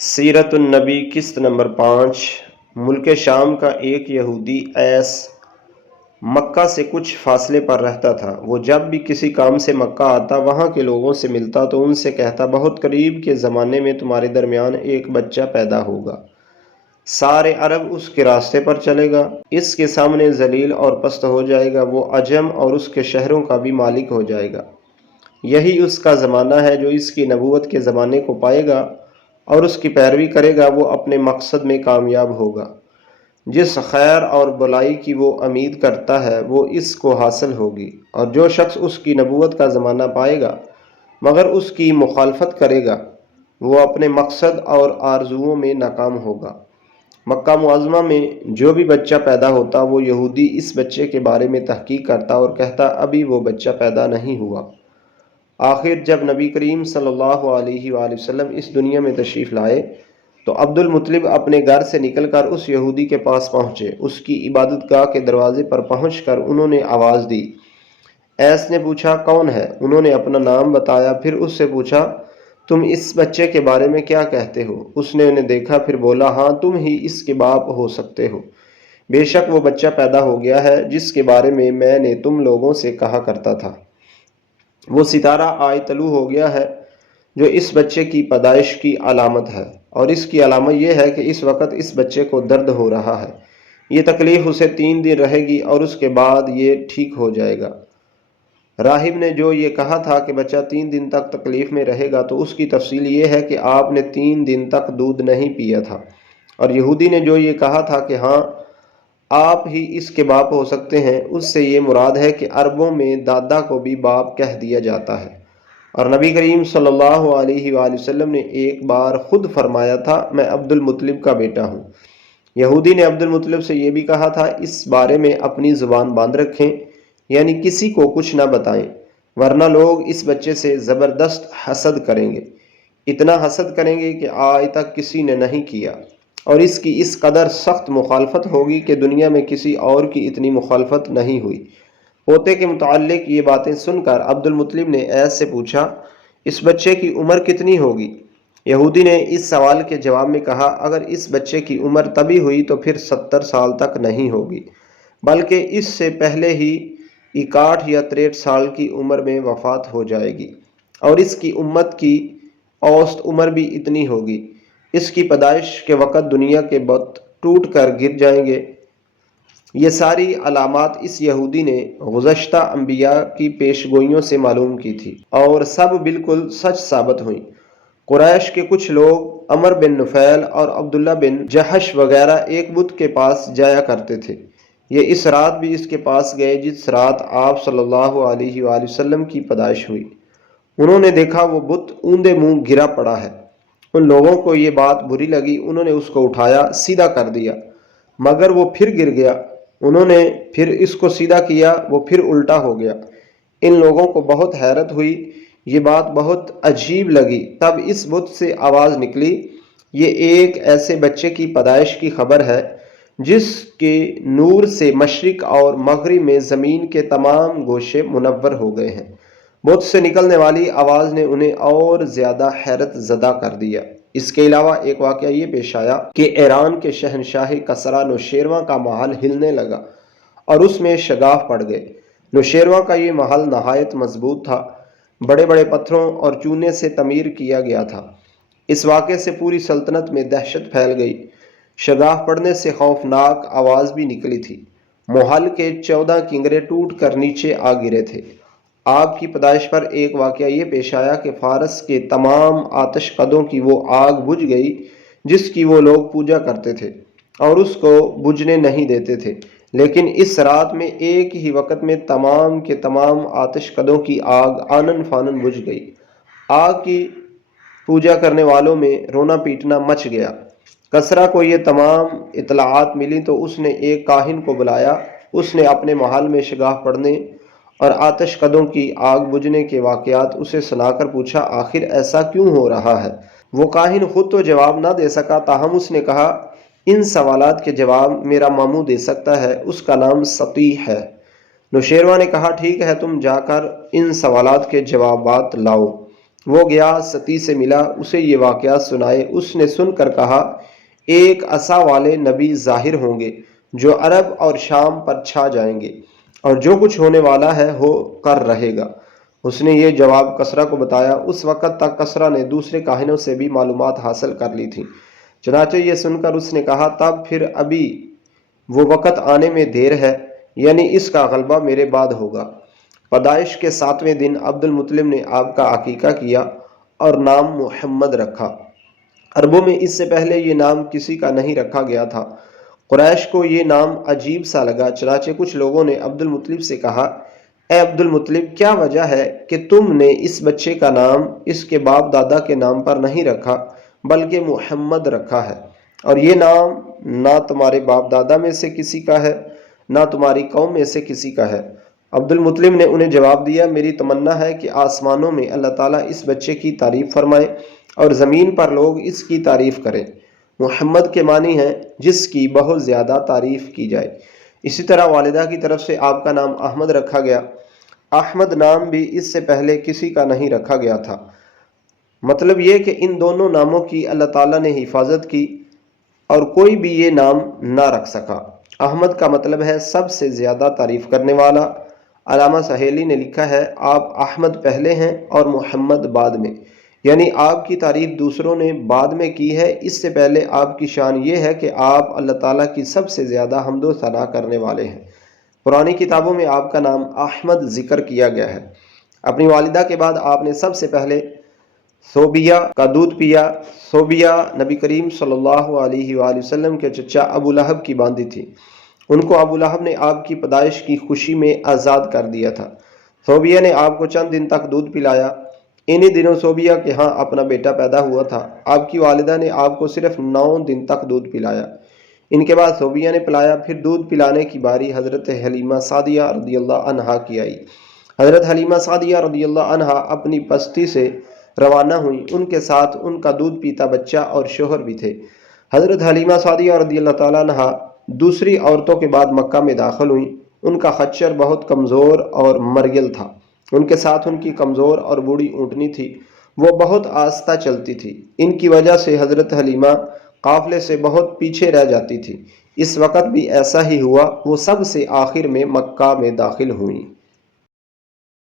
سیرت النبی قسط نمبر 5۔ ملک شام کا ایک یہودی ایس مکہ سے کچھ فاصلے پر رہتا تھا۔ وہ جب بھی کسی کام سے مکہ آتا، وہاں کے لوگوں سے ملتا تو ان سے کہتا، بہت قریب کے زمانے میں تمہارے درمیان ایک بچہ پیدا ہوگا، سارے عرب اس کے راستے پر چلے گا، اس کے سامنے ذلیل اور پست ہو جائے گا، وہ عجم اور اس کے شہروں کا بھی مالک ہو جائے گا۔ یہی اس کا زمانہ ہے جو اس کی نبوت کے زمانے کو پائے گا اور اس کی پیروی کرے گا، وہ اپنے مقصد میں کامیاب ہوگا۔ جس خیر اور بلائی کی وہ امید کرتا ہے وہ اس کو حاصل ہوگی، اور جو شخص اس کی نبوت کا زمانہ پائے گا مگر اس کی مخالفت کرے گا، وہ اپنے مقصد اور آرزوؤں میں ناکام ہوگا۔ مکہ معظمہ میں جو بھی بچہ پیدا ہوتا، وہ یہودی اس بچے کے بارے میں تحقیق کرتا اور کہتا، ابھی وہ بچہ پیدا نہیں ہوا۔ آخر جب نبی کریم صلی اللہ علیہ وآلہ وسلم اس دنیا میں تشریف لائے تو عبد المطلب اپنے گھر سے نکل کر اس یہودی کے پاس پہنچے۔ اس کی عبادت گاہ کے دروازے پر پہنچ کر انہوں نے آواز دی۔ ایس نے پوچھا، کون ہے؟ انہوں نے اپنا نام بتایا، پھر اس سے پوچھا، تم اس بچے کے بارے میں کیا کہتے ہو؟ اس نے انہیں دیکھا، پھر بولا، ہاں تم ہی اس کے باپ ہو سکتے ہو۔ بے شک وہ بچہ پیدا ہو گیا ہے جس کے بارے میں نے تم لوگوں سے کہا کرتا تھا۔ وہ ستارہ آئے طلوع ہو گیا ہے جو اس بچے کی پیدائش کی علامت ہے، اور اس کی علامت یہ ہے کہ اس وقت اس بچے کو درد ہو رہا ہے۔ یہ تکلیف اسے 3 دن رہے گی اور اس کے بعد یہ ٹھیک ہو جائے گا۔ راہب نے جو یہ کہا تھا کہ بچہ 3 دن تک تکلیف میں رہے گا، تو اس کی تفصیل یہ ہے کہ آپ نے 3 دن تک دودھ نہیں پیا تھا۔ اور یہودی نے جو یہ کہا تھا کہ ہاں آپ ہی اس کے باپ ہو سکتے ہیں، اس سے یہ مراد ہے کہ عربوں میں دادا کو بھی باپ کہہ دیا جاتا ہے۔ اور نبی کریم صلی اللہ علیہ وآلہ وسلم نے ایک بار خود فرمایا تھا، میں عبد المطلب کا بیٹا ہوں۔ یہودی نے عبد المطلب سے یہ بھی کہا تھا، اس بارے میں اپنی زبان باندھ رکھیں، یعنی کسی کو کچھ نہ بتائیں، ورنہ لوگ اس بچے سے زبردست حسد کریں گے، اتنا حسد کریں گے کہ آج تک کسی نے نہیں کیا، اور اس کی اس قدر سخت مخالفت ہوگی کہ دنیا میں کسی اور کی اتنی مخالفت نہیں ہوئی۔ پوتے کے متعلق یہ باتیں سن کر عبد المطلب نے ایس سے پوچھا، اس بچے کی عمر کتنی ہوگی؟ یہودی نے اس سوال کے جواب میں کہا، اگر اس بچے کی عمر تبھی ہوئی تو پھر 70 سال تک نہیں ہوگی، بلکہ اس سے پہلے ہی 61 یا 63 سال کی عمر میں وفات ہو جائے گی، اور اس کی امت کی اوسط عمر بھی اتنی ہوگی۔ اس کی پیدائش کے وقت دنیا کے بت ٹوٹ کر گر جائیں گے۔ یہ ساری علامات اس یہودی نے گزشتہ انبیاء کی پیشگوئیوں سے معلوم کی تھی، اور سب بالکل سچ ثابت ہوئیں۔ قریش کے کچھ لوگ عمر بن نفیل اور عبداللہ بن جحش وغیرہ ایک بت کے پاس جایا کرتے تھے۔ یہ اس رات بھی اس کے پاس گئے جس رات آپ صلی اللہ علیہ وآلہ وسلم کی پیدائش ہوئی۔ انہوں نے دیکھا وہ بت اوندے منہ گرا پڑا ہے۔ ان لوگوں کو یہ بات بری لگی، انہوں نے اس کو اٹھایا، سیدھا کر دیا، مگر وہ پھر گر گیا۔ انہوں نے پھر اس کو سیدھا کیا، وہ پھر الٹا ہو گیا۔ ان لوگوں کو بہت حیرت ہوئی، یہ بات بہت عجیب لگی۔ تب اس بت سے آواز نکلی، یہ ایک ایسے بچے کی پیدائش کی خبر ہے جس کے نور سے مشرق اور مغرب میں زمین کے تمام گوشے منور ہو گئے ہیں۔ بت سے نکلنے والی آواز نے انہیں اور زیادہ حیرت زدہ کر دیا۔ اس کے علاوہ ایک واقعہ یہ پیش آیا کہ ایران کے شہنشاہ کسریٰ نوشیروان کا محل ہلنے لگا اور اس میں شگاف پڑ گئے۔ نوشیروان کا یہ محل نہایت مضبوط تھا، بڑے بڑے پتھروں اور چونے سے تعمیر کیا گیا تھا۔ اس واقعے سے پوری سلطنت میں دہشت پھیل گئی۔ شگاف پڑنے سے خوفناک آواز بھی نکلی تھی۔ محل کے 14 کنگرے ٹوٹ کر نیچے آ گرے تھے۔ آپ کی پیدائش پر ایک واقعہ یہ پیش آیا کہ فارس کے تمام آتش قدوں کی وہ آگ بجھ گئی جس کی وہ لوگ پوجا کرتے تھے اور اس کو بجھنے نہیں دیتے تھے، لیکن اس رات میں ایک ہی وقت میں تمام کے تمام آتش قدوں کی آگ آنن فانن بجھ گئی۔ آگ کی پوجا کرنے والوں میں رونا پیٹنا مچ گیا۔ کسریٰ کو یہ تمام اطلاعات ملی تو اس نے ایک کاہن کو بلایا۔ اس نے اپنے محل میں شگاف پڑنے اور آتش قدوں کی آگ بجھنے کے واقعات اسے سنا کر پوچھا، آخر ایسا کیوں ہو رہا ہے؟ وہ کاہن خود تو جواب نہ دے سکا، تاہم اس نے کہا، ان سوالات کے جواب میرا ماموں دے سکتا ہے، اس کا نام سطیح ہے۔ نوشیروان نے کہا، ٹھیک ہے، تم جا کر ان سوالات کے جوابات لاؤ۔ وہ گیا، ستی سے ملا، اسے یہ واقعات سنائے۔ اس نے سن کر کہا، ایک عصا والے نبی ظاہر ہوں گے جو عرب اور شام پر چھا جائیں گے، اور جو کچھ ہونے والا ہے ہو کر رہے گا۔ اس نے یہ جواب کسرا کو بتایا۔ اس وقت تک کسرا نے دوسرے کاہنوں سے بھی معلومات حاصل کر لی تھیں۔ چنانچہ یہ سن کر اس نے کہا، تب پھر ابھی وہ وقت آنے میں دیر ہے، یعنی اس کا غلبہ میرے بعد ہوگا۔ پیدائش کے 7ویں دن عبد المطلب نے آپ کا عقیقہ کیا اور نام محمد رکھا۔ عربوں میں اس سے پہلے یہ نام کسی کا نہیں رکھا گیا تھا۔ قریش کو یہ نام عجیب سا لگا، چنانچہ کچھ لوگوں نے عبد المطلب سے کہا، اے عبد المطلب، کیا وجہ ہے کہ تم نے اس بچے کا نام اس کے باپ دادا کے نام پر نہیں رکھا بلکہ محمد رکھا ہے، اور یہ نام نہ تمہارے باپ دادا میں سے کسی کا ہے نہ تمہاری قوم میں سے کسی کا ہے؟ عبد المطلب نے انہیں جواب دیا، میری تمنا ہے کہ آسمانوں میں اللہ تعالیٰ اس بچے کی تعریف فرمائے اور زمین پر لوگ اس کی تعریف کریں۔ محمد کے معنی ہے جس کی بہت زیادہ تعریف کی جائے۔ اسی طرح والدہ کی طرف سے آپ کا نام احمد رکھا گیا۔ احمد نام بھی اس سے پہلے کسی کا نہیں رکھا گیا تھا۔ مطلب یہ کہ ان دونوں ناموں کی اللہ تعالیٰ نے حفاظت کی اور کوئی بھی یہ نام نہ رکھ سکا۔ احمد کا مطلب ہے سب سے زیادہ تعریف کرنے والا۔ علامہ سہیلی نے لکھا ہے، آپ احمد پہلے ہیں اور محمد بعد میں، یعنی آپ کی تعریف دوسروں نے بعد میں کی ہے۔ اس سے پہلے آپ کی شان یہ ہے کہ آپ اللہ تعالیٰ کی سب سے زیادہ حمد و ثنا کرنے والے ہیں۔ پرانی کتابوں میں آپ کا نام احمد ذکر کیا گیا ہے۔ اپنی والدہ کے بعد آپ نے سب سے پہلے صوبیہ کا دودھ پیا۔ صوبیہ نبی کریم صلی اللہ علیہ وآلہ وسلم کے چچا ابو لہب کی باندھی تھی۔ ان کو ابو لہب نے آپ کی پیدائش کی خوشی میں آزاد کر دیا تھا۔ صوبیہ نے آپ کو چند دن تک دودھ پلایا۔ انہی دنوں صوبیہ کے ہاں اپنا بیٹا پیدا ہوا تھا۔ آپ کی والدہ نے آپ کو صرف 9 دن تک دودھ پلایا۔ ان کے بعد صوبیہ نے پلایا۔ پھر دودھ پلانے کی باری حضرت حلیمہ سعدیہ رضی اللہ عنہا کی آئی۔ حضرت حلیمہ سعدیہ رضی اللہ عنہا اپنی بستی سے روانہ ہوئیں۔ ان کے ساتھ ان کا دودھ پیتا بچہ اور شوہر بھی تھے۔ حضرت حلیمہ سعدیہ رضی اللہ تعالیٰ عنہا دوسری عورتوں کے بعد مکہ میں داخل ہوئیں۔ ان کا خچر بہت کمزور اور مرگل تھا۔ ان کے ساتھ ان کی کمزور اور بوڑھی اونٹنی تھی، وہ بہت آہستہ چلتی تھی۔ ان کی وجہ سے حضرت حلیمہ قافلے سے بہت پیچھے رہ جاتی تھی۔ اس وقت بھی ایسا ہی ہوا، وہ سب سے آخر میں مکہ میں داخل ہوئیں۔